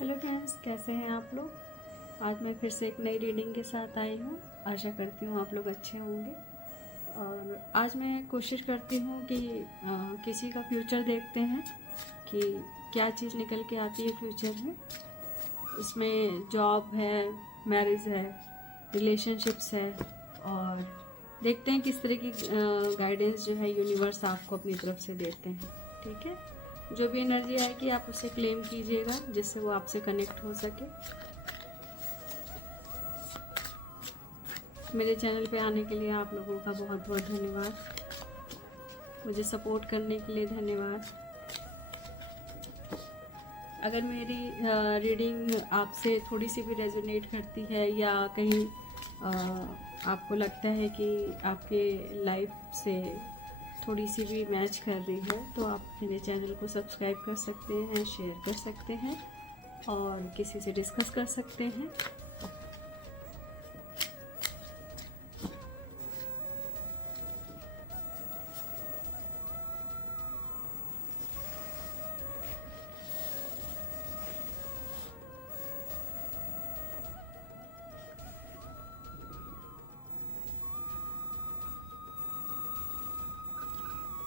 Hello friends, कैसे हैं आप लोग। आज मैं फिर से एक नई रीडिंग के साथ आई हूँ। आशा करती हूँ आप लोग अच्छे होंगे। और आज मैं कोशिश करती हूँ कि किसी का फ्यूचर देखते हैं कि क्या चीज़ निकल के आती है फ्यूचर में। इसमें जॉब है, मैरिज है, रिलेशनशिप्स है, और देखते हैं किस तरह की गाइडेंस जो है यूनिवर्स आपको अपनी तरफ से देते हैं। ठीक है, जो भी एनर्जी आएगी आप उसे क्लेम कीजिएगा जिससे वो आपसे कनेक्ट हो सके। मेरे चैनल पे आने के लिए आप लोगों का बहुत बहुत धन्यवाद। मुझे सपोर्ट करने के लिए धन्यवाद। अगर मेरी रीडिंग आपसे थोड़ी सी भी रेजोनेट करती है या कहीं आपको लगता है कि आपके लाइफ से थोड़ी सी भी मैच कर रही है तो आप मेरे चैनल को सब्सक्राइब कर सकते हैं, शेयर कर सकते हैं और किसी से डिस्कस कर सकते हैं।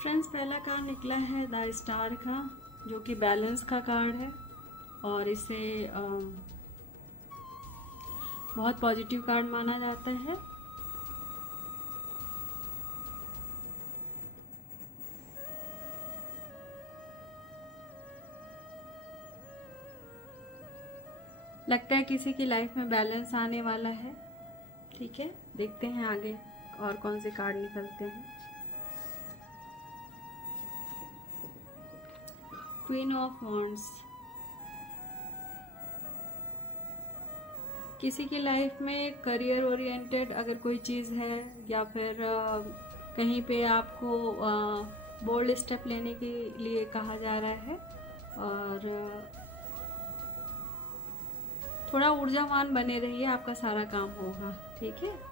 फ्रेंड्स, पहला कार्ड निकला है द स्टार का, जो कि बैलेंस का कार्ड है और इसे बहुत पॉजिटिव कार्ड माना जाता है। लगता है किसी की लाइफ में बैलेंस आने वाला है। ठीक है, देखते हैं आगे और कौन से कार्ड निकलते हैं। Queen of wands. किसी की लाइफ में करियर ओरिएंटेड अगर कोई चीज़ है या फिर कहीं पे आपको बोल्ड स्टेप लेने के लिए कहा जा रहा है और थोड़ा ऊर्जावान बने रहिए, आपका सारा काम होगा। ठीक है,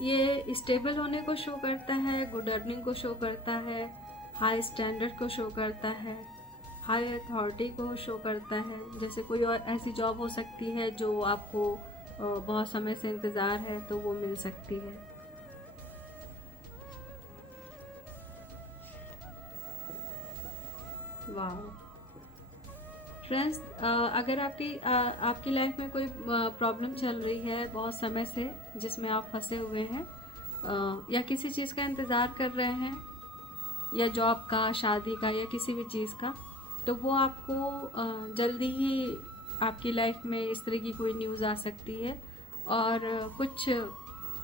ये स्टेबल होने को शो करता है, गुड अर्निंग को शो करता है, हाई स्टैंडर्ड को शो करता है, हाई अथॉरिटी को शो करता है। जैसे कोई और ऐसी जॉब हो सकती है जो आपको बहुत समय से इंतज़ार है तो वो मिल सकती है। वाह फ्रेंड्स, अगर आपकी लाइफ में कोई प्रॉब्लम चल रही है बहुत समय से जिसमें आप फंसे हुए हैं या किसी चीज़ का इंतज़ार कर रहे हैं या जॉब का, शादी का या किसी भी चीज़ का, तो वो आपको जल्दी ही आपकी लाइफ में इस तरह की कोई न्यूज़ आ सकती है और कुछ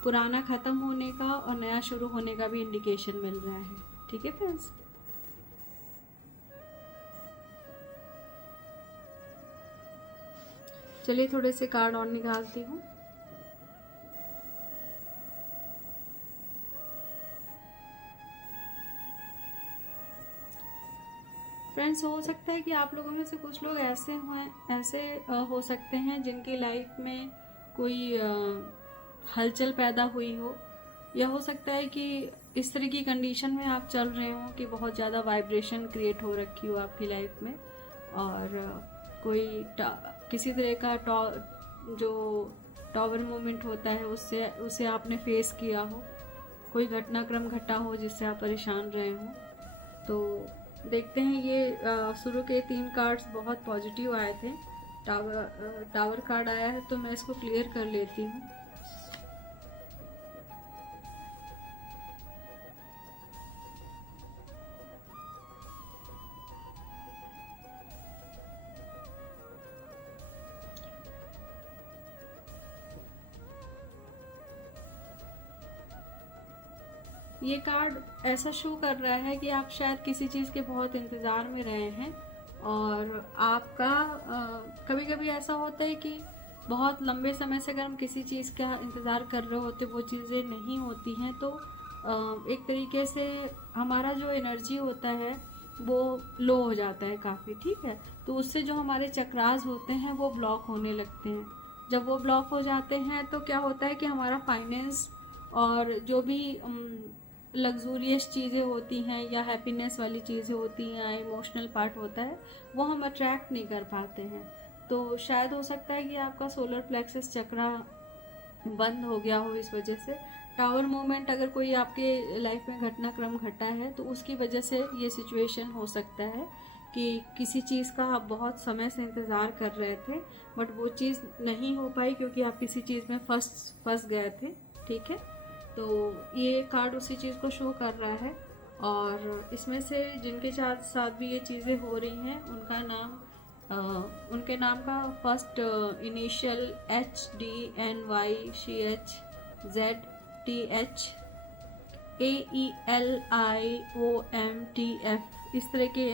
पुराना ख़त्म होने का और नया शुरू होने का भी इंडिकेशन मिल रहा है। ठीक है फ्रेंड्स, चलिए थोड़े से कार्ड और निकालती हूँ। फ्रेंड्स, हो सकता है कि आप लोगों में से कुछ लोग ऐसे हो सकते हैं जिनकी लाइफ में कोई हलचल पैदा हुई हो, या हो सकता है कि इस तरह की कंडीशन में आप चल रहे हो कि बहुत ज़्यादा वाइब्रेशन क्रिएट हो रखी हो आपकी लाइफ में और कोई किसी तरह का जो टॉवर मोमेंट होता है उससे उसे आपने फेस किया हो, कोई घटनाक्रम घटा हो जिससे आप परेशान रहे हो। तो देखते हैं, ये शुरू के 3 कार्ड्स बहुत पॉजिटिव आए थे। टावर कार्ड आया है तो मैं इसको क्लियर कर लेती हूँ। ये कार्ड ऐसा शो कर रहा है कि आप शायद किसी चीज़ के बहुत इंतज़ार में रहे हैं और आपका कभी कभी ऐसा होता है कि बहुत लंबे समय से अगर हम किसी चीज़ का इंतज़ार कर रहे होते वो चीज़ें नहीं होती हैं तो एक तरीके से हमारा जो एनर्जी होता है वो लो हो जाता है काफ़ी। ठीक है, तो उससे जो हमारे चक्रास होते हैं वो ब्लॉक होने लगते हैं। जब वो ब्लॉक हो जाते हैं तो क्या होता है कि हमारा फाइनेंस और जो भी लग्जूरियस चीज़ें होती हैं या हैप्पीनेस वाली चीज़ें होती हैं या इमोशनल पार्ट होता है, वो हम अट्रैक्ट नहीं कर पाते हैं। तो शायद हो सकता है कि आपका सोलर प्लेक्सस चक्रा बंद हो गया हो इस वजह से। टावर मूवमेंट अगर कोई आपके लाइफ में घटनाक्रम घटा है तो उसकी वजह से ये सिचुएशन हो सकता है कि किसी चीज़ का आप बहुत समय से इंतज़ार कर रहे थे बट वो चीज़ नहीं हो पाई क्योंकि आप किसी चीज़ में फंस गए थे। ठीक है, तो ये कार्ड उसी चीज़ को शो कर रहा है। और इसमें से जिनके साथ भी ये चीज़ें हो रही हैं उनका नाम उनके नाम का फर्स्ट इनिशियल HDNYCHZTHAELIOMTF, इस तरह के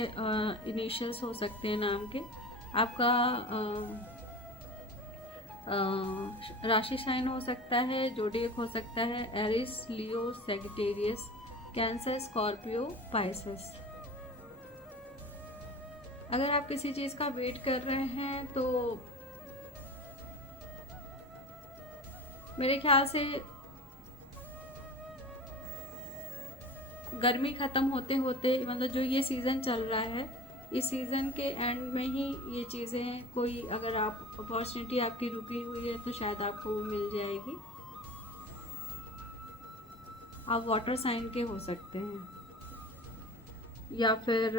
इनिशियल्स हो सकते हैं नाम के। आपका राशि साइन हो सकता है, जोडिएक हो सकता है एरिस, लियो, सैजिटेरियस, कैंसर, स्कॉर्पियो, पाइसेस। अगर आप किसी चीज़ का वेट कर रहे हैं तो मेरे ख्याल से गर्मी ख़त्म होते होते, मतलब जो ये सीज़न चल रहा है, इस सीज़न के एंड में ही ये चीज़ें, कोई अगर आप अपॉर्चुनिटी आपकी रुकी हुई है तो शायद आपको वो मिल जाएगी। आप वाटर साइन के हो सकते हैं या फिर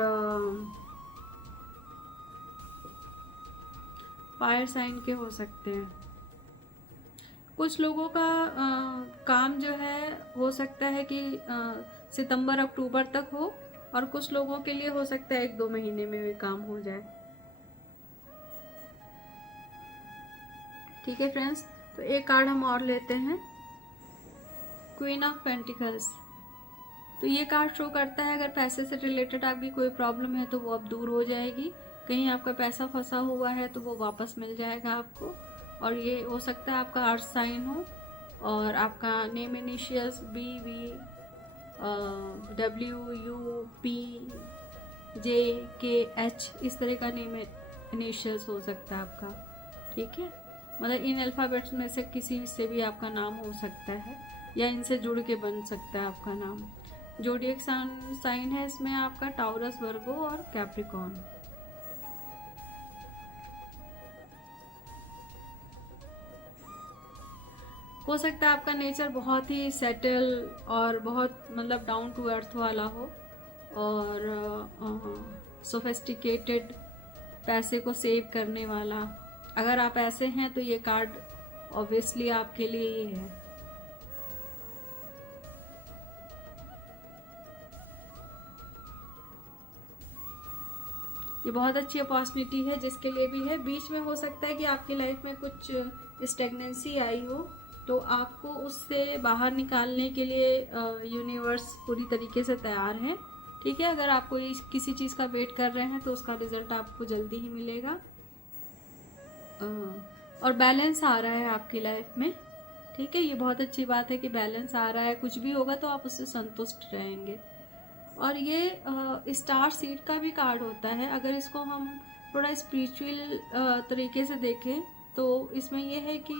फायर साइन के हो सकते हैं। कुछ लोगों का काम जो है हो सकता है कि सितंबर अक्टूबर तक हो, और कुछ लोगों के लिए हो सकता है 1-2 महीने में भी काम हो जाए। ठीक है फ्रेंड्स, तो एक कार्ड हम और लेते हैं, क्वीन ऑफ पेंटिकल्स। तो ये कार्ड शो करता है अगर पैसे से रिलेटेड आपकी कोई प्रॉब्लम है तो वो अब दूर हो जाएगी। कहीं आपका पैसा फंसा हुआ है तो वो वापस मिल जाएगा आपको। और ये हो सकता है आपका अर्थ साइन हो और आपका नेम इनिशियल्स BVWUPJKH, इस तरह का नेम इनिशियल्स हो सकता है आपका। ठीक है, मतलब इन अल्फ़ाबेट्स में से किसी से भी आपका नाम हो सकता है या इनसे जुड़ के बन सकता है आपका नाम। जोडिएक साइन है इसमें आपका टाउरस, वर्गो और कैप्रिकॉर्न। हो सकता है आपका नेचर बहुत ही सेटल और बहुत मतलब डाउन टू अर्थ वाला हो और सोफिस्टिकेटेड, पैसे को सेव करने वाला। अगर आप ऐसे हैं तो ये कार्ड ऑब्वियसली आपके लिए ही है। ये बहुत अच्छी अपॉर्चुनिटी है जिसके लिए भी है। बीच में हो सकता है कि आपकी लाइफ में कुछ स्टेगनेंसी आई हो, तो आपको उससे बाहर निकालने के लिए यूनिवर्स पूरी तरीके से तैयार है। ठीक है, अगर आप कोई किसी चीज़ का वेट कर रहे हैं तो उसका रिजल्ट आपको जल्दी ही मिलेगा। और बैलेंस आ रहा है आपकी लाइफ में। ठीक है, ये बहुत अच्छी बात है कि बैलेंस आ रहा है, कुछ भी होगा तो आप उससे संतुष्ट रहेंगे। और ये स्टार सीड का भी कार्ड होता है। अगर इसको हम थोड़ा स्पिरिचुअल तरीके से देखें तो इसमें यह है कि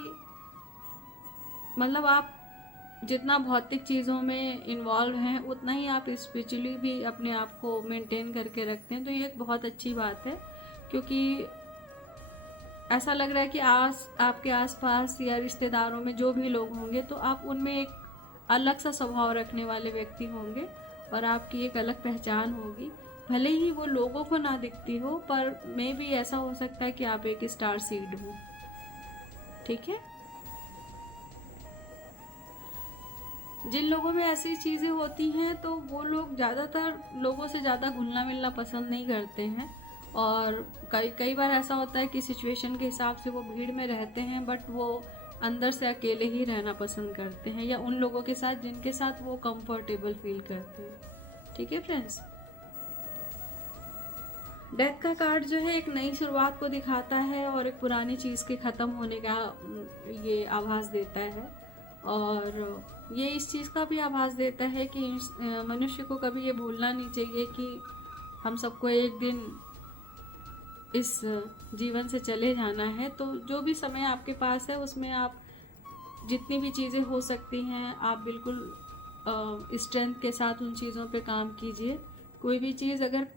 मतलब आप जितना भौतिक चीज़ों में इन्वॉल्व हैं उतना ही आप स्पिरिचुअली भी अपने आप को मेंटेन करके रखते हैं। तो ये एक बहुत अच्छी बात है, क्योंकि ऐसा लग रहा है कि आपके आसपास या रिश्तेदारों में जो भी लोग होंगे तो आप उनमें एक अलग सा स्वभाव रखने वाले व्यक्ति होंगे और आपकी एक अलग पहचान होगी। भले ही वो लोगों को ना दिखती हो, पर मे भी ऐसा हो सकता है कि आप एक स्टार सीड हो। ठीक है, जिन लोगों में ऐसी चीज़ें होती हैं तो वो लोग ज़्यादातर लोगों से ज़्यादा घुलना मिलना पसंद नहीं करते हैं। और कई बार ऐसा होता है कि सिचुएशन के हिसाब से वो भीड़ में रहते हैं बट वो अंदर से अकेले ही रहना पसंद करते हैं, या उन लोगों के साथ जिनके साथ वो कंफर्टेबल फील करते हैं। ठीक है फ्रेंड्स, डेथ का कार्ड जो है एक नई शुरुआत को दिखाता है और एक पुरानी चीज़ के ख़त्म होने का ये आभास देता है। और ये इस चीज़ का भी आभास देता है कि मनुष्य को कभी ये भूलना नहीं चाहिए कि हम सबको एक दिन इस जीवन से चले जाना है। तो जो भी समय आपके पास है उसमें आप जितनी भी चीज़ें हो सकती हैं आप बिल्कुल स्ट्रेंथ के साथ उन चीज़ों पे काम कीजिए। कोई भी चीज़ अगर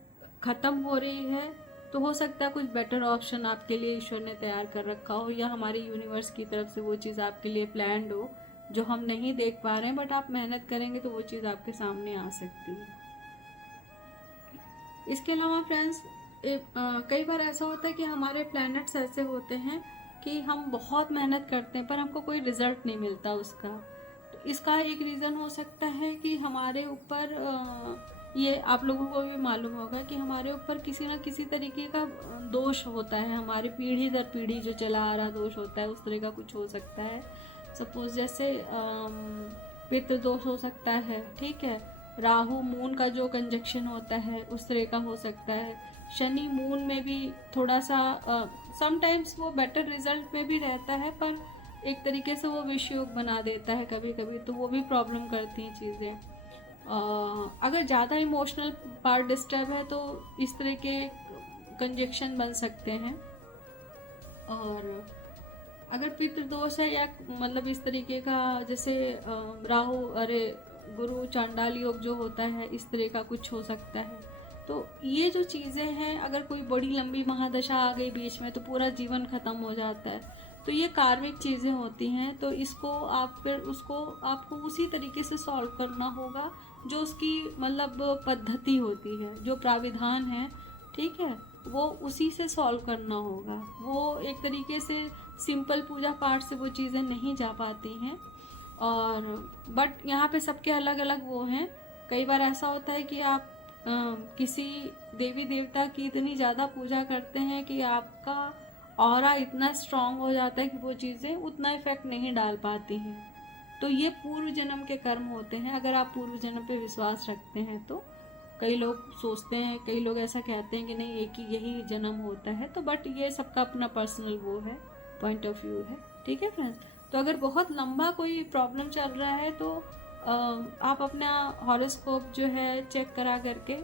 ख़त्म हो रही है तो हो सकता है कुछ बेटर ऑप्शन आपके लिए ईश्वर ने तैयार कर रखा हो, या हमारे यूनिवर्स की तरफ से वो चीज़ आपके लिए प्लान्ड हो जो हम नहीं देख पा रहे हैं, बट आप मेहनत करेंगे तो वो चीज़ आपके सामने आ सकती है। इसके अलावा फ्रेंड्स, कई बार ऐसा होता है कि हमारे प्लैनेट्स ऐसे होते हैं कि हम बहुत मेहनत करते हैं पर हमको कोई रिजल्ट नहीं मिलता उसका। तो इसका एक रीज़न हो सकता है कि हमारे ऊपर ये आप लोगों को भी मालूम होगा कि हमारे ऊपर किसी ना किसी तरीके का दोष होता है, हमारी पीढ़ी दर पीढ़ी जो चला आ रहा दोष होता है, उस तरह का कुछ हो सकता है। सपोज जैसे पितृ दोष हो सकता है, ठीक है, राहु मून का जो कंजक्शन होता है उस तरह का हो सकता है, शनि मून में भी थोड़ा सा समटाइम्स वो बेटर रिजल्ट में भी रहता है पर एक तरीके से वो विषयोग बना देता है कभी कभी, तो वो भी प्रॉब्लम करती हैं चीज़ें। अगर ज़्यादा इमोशनल पार्ट डिस्टर्ब है तो इस तरह के कंजक्शन बन सकते हैं। और अगर पितृदोष है या मतलब इस तरीके का, जैसे राहु गुरु चांडाल योग जो होता है, इस तरह का कुछ हो सकता है। तो ये जो चीज़ें हैं, अगर कोई बड़ी लंबी महादशा आ गई बीच में तो पूरा जीवन ख़त्म हो जाता है। तो ये कार्मिक चीज़ें होती हैं, तो इसको आप फिर उसको आपको उसी तरीके से सॉल्व करना होगा जो उसकी मतलब पद्धति होती है, जो प्राविधान है, ठीक है, वो उसी से सॉल्व करना होगा। वो एक तरीके से सिंपल पूजा पाठ से वो चीज़ें नहीं जा पाती हैं। और बट यहाँ पे सबके अलग अलग वो हैं। कई बार ऐसा होता है कि आप किसी देवी देवता की इतनी ज़्यादा पूजा करते हैं कि आपका ऑरा इतना स्ट्रांग हो जाता है कि वो चीज़ें उतना इफेक्ट नहीं डाल पाती हैं। तो ये पूर्व जन्म के कर्म होते हैं। अगर आप पूर्व जन्म पे विश्वास रखते हैं तो कई लोग सोचते हैं, कई लोग ऐसा कहते हैं कि नहीं एक ही यही जन्म होता है, तो बट ये सबका अपना पर्सनल वो है, पॉइंट ऑफ व्यू है, ठीक है फ्रेंड्स। तो अगर बहुत लंबा कोई प्रॉब्लम चल रहा है तो आप अपना हॉरोस्कोप जो है चेक करा करके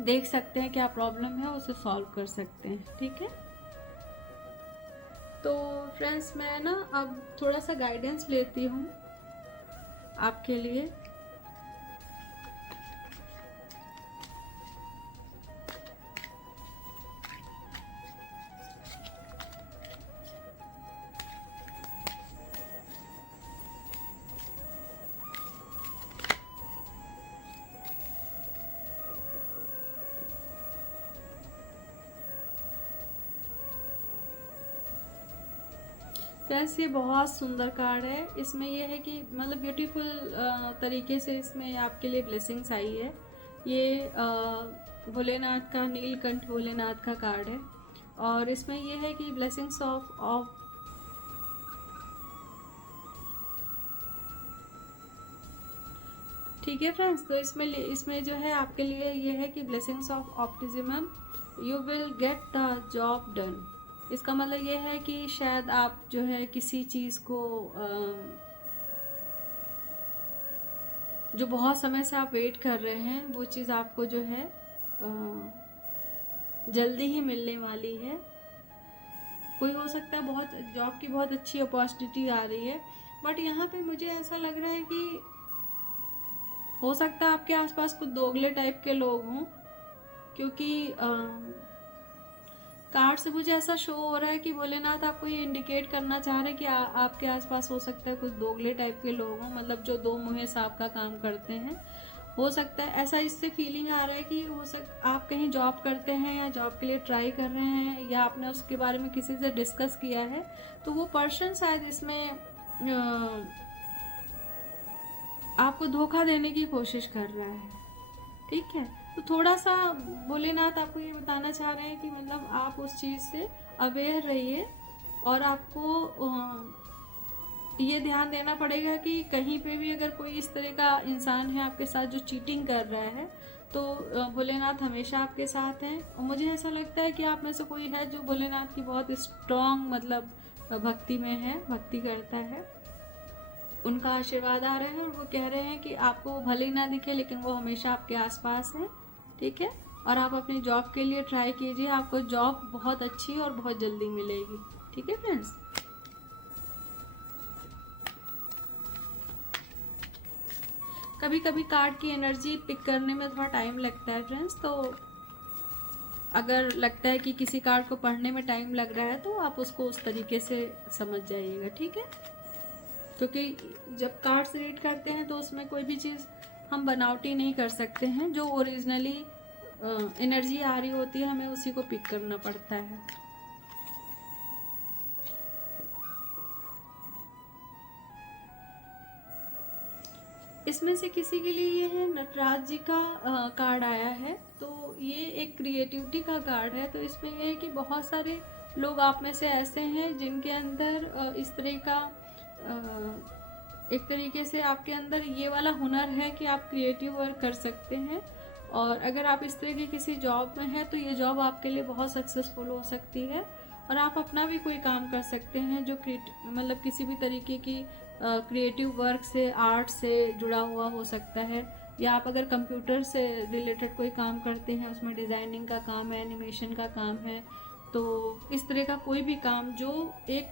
देख सकते हैं क्या प्रॉब्लम है, उसे सॉल्व कर सकते हैं, ठीक है। तो फ्रेंड्स मैं ना अब थोड़ा सा गाइडेंस लेती हूँ आपके लिए। फ्रेंड्स ये बहुत सुंदर कार्ड है। इसमें ये है कि मतलब ब्यूटीफुल तरीके से इसमें आपके लिए ब्लेसिंग्स आई है। ये भोलेनाथ का, नीलकंठ भोलेनाथ का कार्ड है और इसमें ये है कि ब्लेसिंग्स ऑफ ठीक है फ्रेंड्स। तो इसमें जो है आपके लिए ये है कि blessings of optimism, you will get the job done. इसका मतलब ये है कि शायद आप जो है किसी चीज़ को जो बहुत समय से आप वेट कर रहे हैं वो चीज़ आपको जो है जल्दी ही मिलने वाली है। कोई हो सकता है बहुत जॉब की बहुत अच्छी अपॉर्चुनिटी आ रही है, बट यहाँ पे मुझे ऐसा लग रहा है कि हो सकता है आपके आसपास कुछ दोगले टाइप के लोग हों, क्योंकि कार्ड से मुझे ऐसा शो हो रहा है कि भोलेनाथ आपको ये इंडिकेट करना चाह रहे हैं कि आपके आसपास हो सकता है कुछ दोगले टाइप के लोग हों, मतलब जो दो मुँहे सांप का काम करते हैं। हो सकता है ऐसा, इससे फीलिंग आ रहा है कि आप कहीं जॉब करते हैं या जॉब के लिए ट्राई कर रहे हैं या आपने उसके बारे में किसी से डिस्कस किया है, तो वो पर्सन शायद इसमें आपको धोखा देने की कोशिश कर रहा है, ठीक है। तो थोड़ा सा भोलेनाथ आपको ये बताना चाह रहे हैं कि मतलब आप उस चीज़ से अवेयर रहिए और आपको ये ध्यान देना पड़ेगा कि कहीं पे भी अगर कोई इस तरह का इंसान है आपके साथ जो चीटिंग कर रहा है, तो भोलेनाथ हमेशा आपके साथ हैं। और मुझे ऐसा लगता है कि आप में से कोई है जो भोलेनाथ की बहुत स्ट्रॉन्ग मतलब भक्ति में है, भक्ति करता है, उनका आशीर्वाद आ रहा है और वो कह रहे हैं कि आपको भले ही ना दिखे लेकिन वो हमेशा आपके आसपास है, ठीक है। और आप अपनी जॉब के लिए ट्राई कीजिए, आपको जॉब बहुत अच्छी और बहुत जल्दी मिलेगी, ठीक है फ्रेंड्स। कभी कभी कार्ड की एनर्जी पिक करने में थोड़ा टाइम लगता है फ्रेंड्स, तो अगर लगता है कि किसी कार्ड को पढ़ने में टाइम लग रहा है तो आप उसको उस तरीके से समझ जाइएगा, ठीक है। क्योंकि जब कार्ड्स रीड करते हैं तो उसमें कोई भी चीज़ हम बनावटी नहीं कर सकते हैं, जो ओरिजिनली एनर्जी आ रही होती है हमें उसी को पिक करना पड़ता है। इसमें से किसी के लिए ये है नटराज जी का कार्ड आया है, तो ये एक क्रिएटिविटी का कार्ड है। तो इसमें ये है कि बहुत सारे लोग आप में से ऐसे हैं जिनके अंदर इस तरह का एक तरीके से आपके अंदर ये वाला हुनर है कि आप क्रिएटिव वर्क कर सकते हैं। और अगर आप इस तरह की किसी जॉब में हैं तो ये जॉब आपके लिए बहुत सक्सेसफुल हो सकती है, और आप अपना भी कोई काम कर सकते हैं जो मतलब किसी भी तरीके की क्रिएटिव वर्क से, आर्ट से जुड़ा हुआ हो सकता है। या आप अगर कंप्यूटर से रिलेटेड कोई काम करते हैं, उसमें डिज़ाइनिंग का काम है, एनिमेशन का काम है, तो इस तरह का कोई भी काम जो एक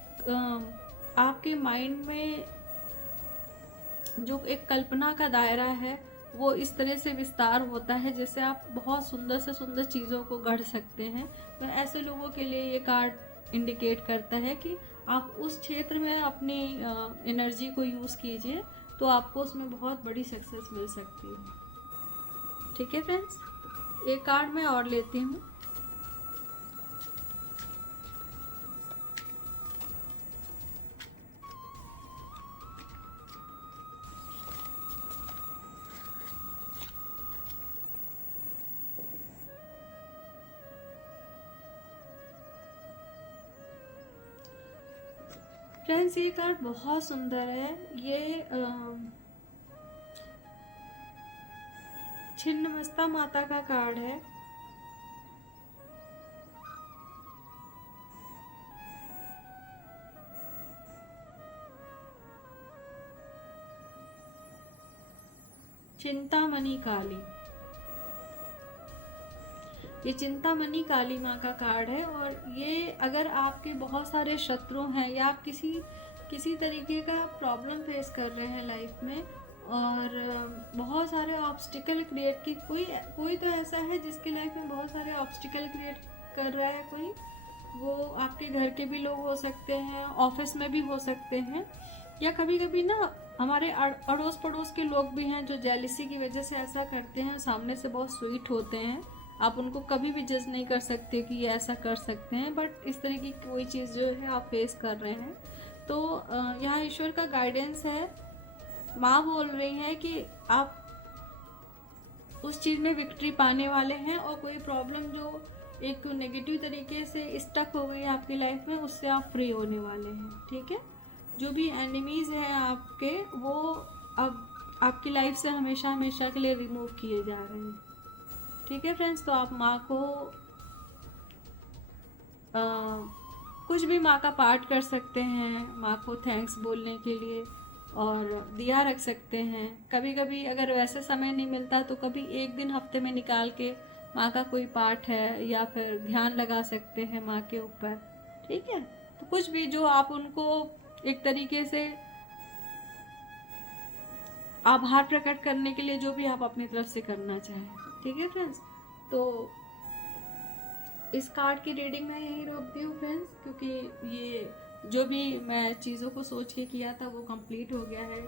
आपके माइंड में जो एक कल्पना का दायरा है वो इस तरह से विस्तार होता है जिससे आप बहुत सुंदर से सुंदर चीज़ों को गढ़ सकते हैं। तो ऐसे लोगों के लिए ये कार्ड इंडिकेट करता है कि आप उस क्षेत्र में अपनी एनर्जी को यूज़ कीजिए, तो आपको उसमें बहुत बड़ी सक्सेस मिल सकती है। ठीक है फ्रेंड्स, एक कार्ड मैं और लेती हूँ। फ्रेंड्स, ये कार्ड बहुत सुंदर है। ये छिन्नमस्ता माता का कार्ड है। चिंतामणि काली, ये चिंतामणि काली माँ का कार्ड है। और ये अगर आपके बहुत सारे शत्रु हैं या आप किसी तरीके का प्रॉब्लम फेस कर रहे हैं लाइफ में और बहुत सारे ऑब्स्टिकल क्रिएट की कोई तो ऐसा है जिसकी लाइफ में बहुत सारे ऑब्स्टिकल क्रिएट कर रहा है कोई, वो आपके घर के भी लोग हो सकते हैं, ऑफिस में भी हो सकते हैं, या कभी कभी ना हमारे अड़ोस पड़ोस के लोग भी हैं जो जेलिसी की वजह से ऐसा करते हैं। सामने से बहुत स्वीट होते हैं, आप उनको कभी भी जज नहीं कर सकते कि ये ऐसा कर सकते हैं, बट इस तरह की कोई चीज़ जो है आप फेस कर रहे हैं। तो यहाँ ईश्वर का गाइडेंस है, माँ बोल रही है कि आप उस चीज़ में विक्ट्री पाने वाले हैं, और कोई प्रॉब्लम जो एक नेगेटिव तरीके से स्टक हो गई आपकी लाइफ में उससे आप फ्री होने वाले हैं। ठीक है, जो भी एनिमीज़ हैं आपके वो अब आपकी लाइफ से हमेशा हमेशा के लिए रिमूव किए जा रहे हैं। ठीक है फ्रेंड्स, तो आप माँ को कुछ भी माँ का पाठ कर सकते हैं, माँ को थैंक्स बोलने के लिए, और दिया रख सकते हैं। कभी कभी अगर वैसे समय नहीं मिलता तो कभी एक दिन हफ्ते में निकाल के माँ का कोई पाठ है या फिर ध्यान लगा सकते हैं माँ के ऊपर। ठीक है, तो कुछ भी जो आप उनको एक तरीके से आभार प्रकट करने के लिए जो भी आप अपनी तरफ से करना चाहें। ठीक है फ्रेंड्स, तो इस कार्ड की रीडिंग मैं यहीं रोकती हूँ फ्रेंड्स, क्योंकि ये जो भी मैं चीज़ों को सोच के किया था वो कंप्लीट हो गया है।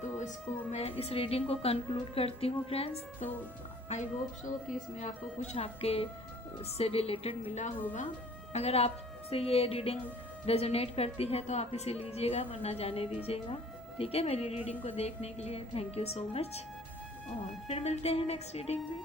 तो इसको मैं इस रीडिंग को कंक्लूड करती हूँ फ्रेंड्स। तो आई होप सो कि इसमें आपको कुछ आपके से रिलेटेड मिला होगा। अगर आपसे ये रीडिंग रेजोनेट करती है तो आप इसे लीजिएगा, वरना जाने दीजिएगा। ठीक है, मेरी रीडिंग को देखने के लिए थैंक यू सो मच, और फिर मिलते हैं नेक्स्ट रीडिंग में।